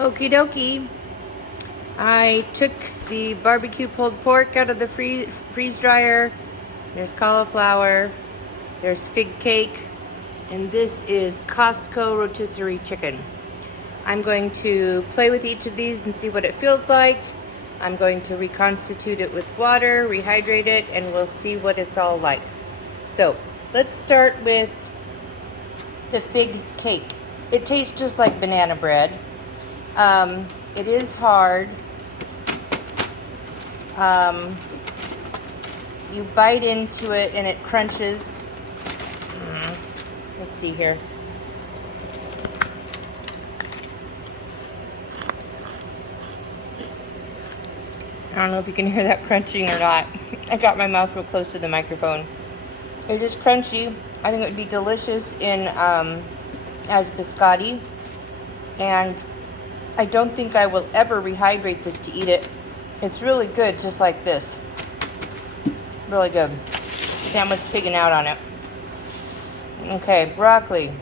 Okie dokie. I took the barbecue pulled pork out of the freeze dryer. There's cauliflower. There's fig cake. And this is Costco rotisserie chicken. I'm going to play with each of these and see what it feels like. I'm going to reconstitute it with water, rehydrate it, and we'll see what it's all like. So let's start with the fig cake. It tastes just like banana bread. It is hard. You bite into it and it crunches. Let's see here. I don't know if you can hear that crunching or not. I got my mouth real close to the microphone. It is crunchy. I think it would be delicious in as biscotti. And I don't think I will ever rehydrate this to eat it. It's really good just like this. Really good. Sam was pigging out on it. Okay, broccoli.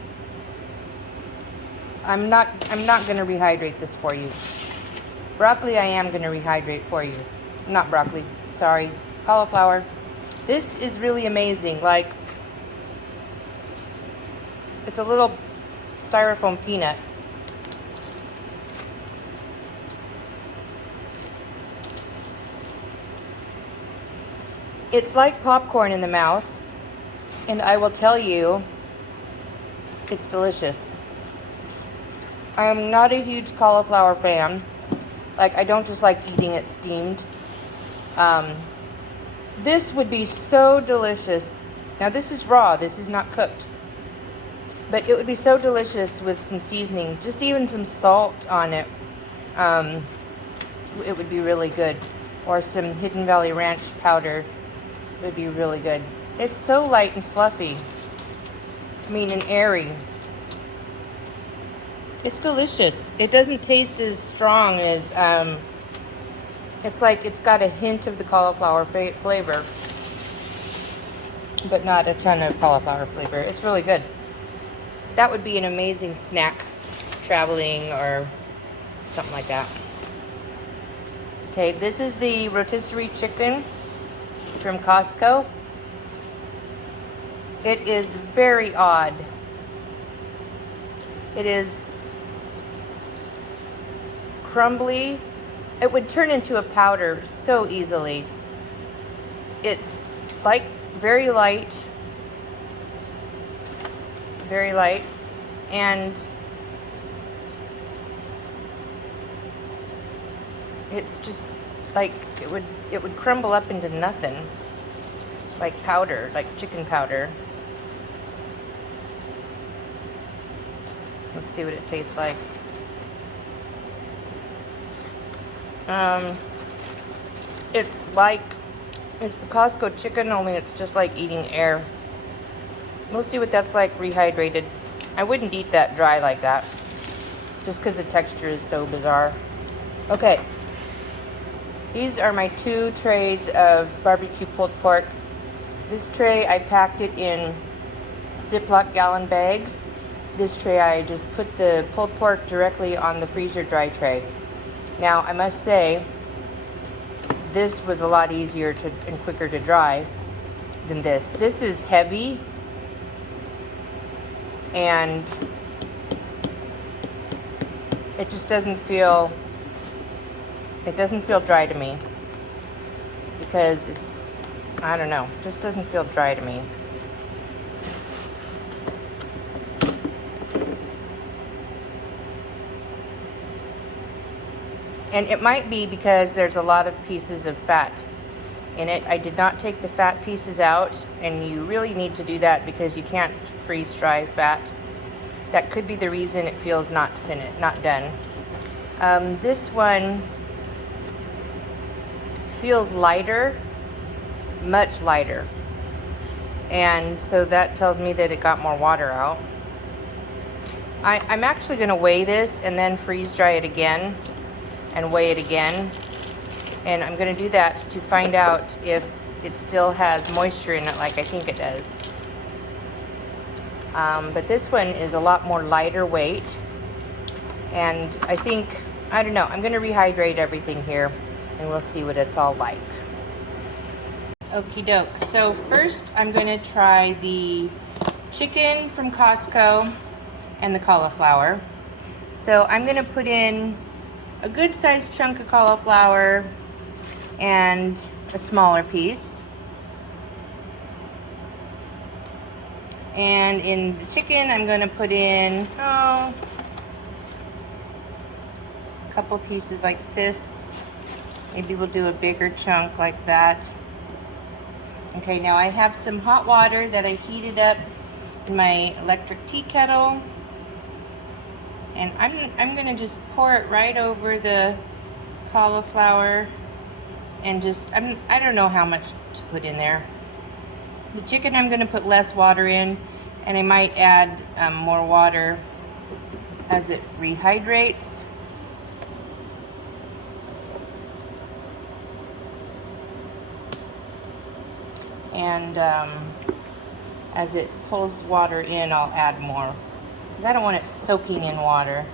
I'm not gonna rehydrate this for you. Broccoli I am gonna rehydrate for you. Not broccoli, sorry. Cauliflower. This is really amazing. Like, it's a little styrofoam peanut. It's like popcorn in the mouth, and I will tell you, it's delicious. I'm not a huge cauliflower fan. Like, I don't just like eating it steamed. This would be so delicious. Now, this is raw. This is not cooked. But it would be so delicious with some seasoning, just even some salt on it. It would be really good. Or some Hidden Valley Ranch powder. It would be really good. It's so light and fluffy. I mean, and airy. It's delicious. It doesn't taste as strong as, it's like it's got a hint of the cauliflower flavor, but not a ton of cauliflower flavor. It's really good. That would be an amazing snack, traveling or something like that. Okay, this is the rotisserie chicken from Costco. It is very odd. It is crumbly. It would turn into a powder so easily. It's like very light, and it's just like it would crumble up into nothing, like powder, like chicken powder. Let's see what it tastes like. It's the Costco chicken, only it's just like eating air. We'll see what that's like rehydrated. I wouldn't eat that dry like that, just because the texture is so bizarre. Okay, these are my 2 trays of barbecue pulled pork. This tray, I packed it in Ziploc gallon bags. This tray, I just put the pulled pork directly on the freezer dry tray. Now, I must say, this was a lot easier and quicker to dry than this. This is heavy, and it just doesn't feel dry to me, because it's, I don't know, just doesn't feel dry to me. And it might be because there's a lot of pieces of fat in it. I did not take the fat pieces out, and you really need to do that because you can't freeze dry fat. That could be the reason it feels not done. This one feels lighter, much lighter. And so that tells me that it got more water out. I'm actually going to weigh this and then freeze dry it again and weigh it again. And I'm going to do that to find out if it still has moisture in it like I think it does. But this one is a lot more lighter weight. And I think I don't know. I'm going to rehydrate everything here, and we'll see what it's all like. Okie doke. So first, I'm going to try the chicken from Costco and the cauliflower. So I'm going to put in a good sized chunk of cauliflower and a smaller piece. And in the chicken, I'm going to put in a couple pieces like this. Maybe we'll do a bigger chunk like that. Okay, now I have some hot water that I heated up in my electric tea kettle. And I'm going to just pour it right over the cauliflower and just, I don't know how much to put in there. The chicken I'm going to put less water in, and I might add more water as it rehydrates. And as it pulls water in, I'll add more, because I don't want it soaking in water.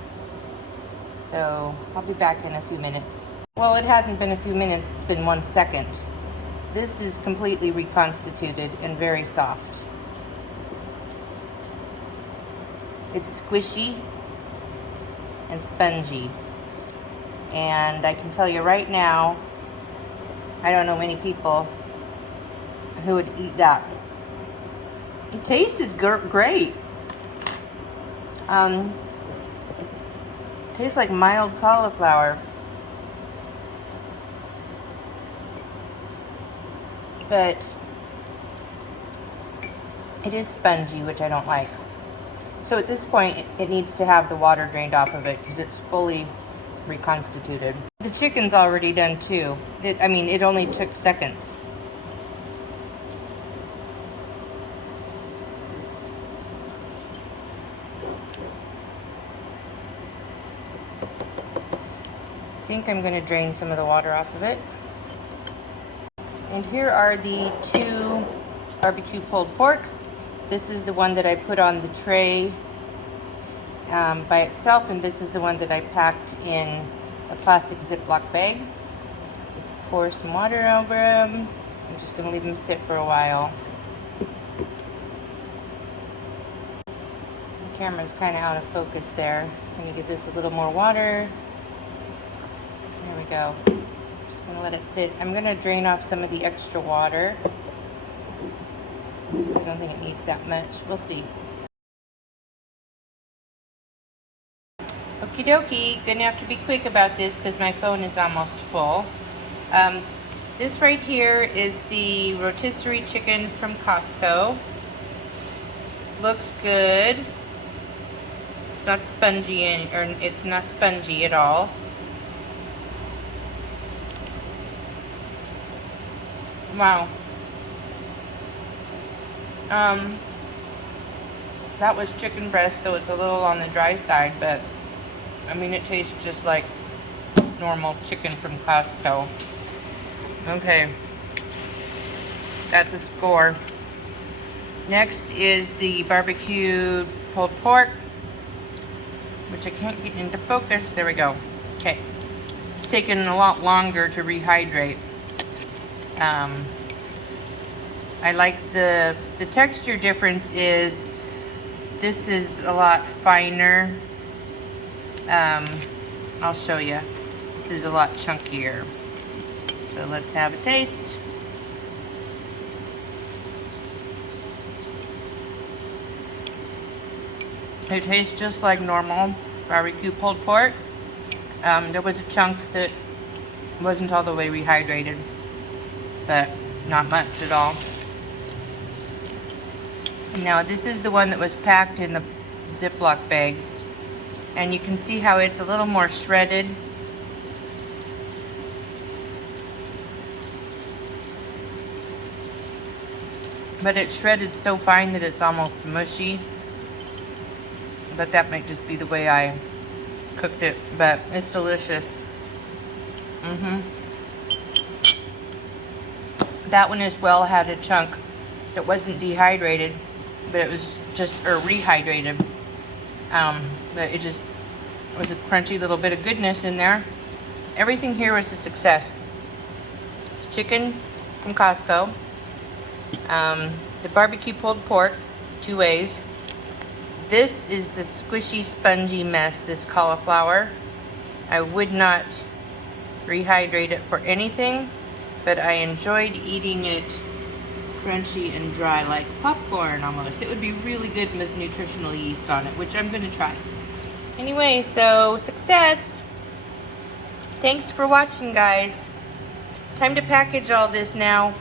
So I'll be back in a few minutes. Well, it hasn't been a few minutes, it's been 1 second. This is completely reconstituted and very soft. It's squishy and spongy. And I can tell you right now, I don't know many people who would eat that. The taste is great. Tastes like mild cauliflower. But it is spongy, which I don't like. So at this point, it needs to have the water drained off of it because it's fully reconstituted. The chicken's already done too. It only took seconds. I think I'm going to drain some of the water off of it. And here are the 2 barbecue pulled porks. This is the one that I put on the tray by itself, and this is the one that I packed in a plastic Ziploc bag. Let's pour some water over them. I'm just going to leave them sit for a while. The camera's kind of out of focus there. I'm going to give this a little more water. There we go. Just going to let it sit. I'm going to drain off some of the extra water. I don't think it needs that much. We'll see. Okie dokie. Gonna have to be quick about this because my phone is almost full. This right here is the rotisserie chicken from Costco. Looks good. It's not spongy it's not spongy at all. Wow. That was chicken breast, so it's a little on the dry side, but it tastes just like normal chicken from Costco. Okay, that's a score. Next is the barbecue pulled pork, which I can't get into focus. There we go. Okay, it's taken a lot longer to rehydrate. I like the texture difference is this is a lot finer. I'll show you. This is a lot chunkier. So let's have a taste. It tastes just like normal barbecue pulled pork. There was a chunk that wasn't all the way rehydrated, but not much at all. Now this is the one that was packed in the Ziploc bags, and you can see how it's a little more shredded. But it's shredded so fine that it's almost mushy. But that might just be the way I cooked it, but it's delicious. That one as well had a chunk that wasn't dehydrated, but it was just rehydrated. But it just was a crunchy little bit of goodness in there. Everything here was a success. Chicken from Costco. The barbecue pulled pork, 2 ways. This is the squishy, spongy mess, this cauliflower. I would not rehydrate it for anything, but I enjoyed eating it crunchy and dry, like popcorn almost. It would be really good with nutritional yeast on it, which I'm going to try. Anyway, so success. Thanks for watching, guys. Time to package all this now.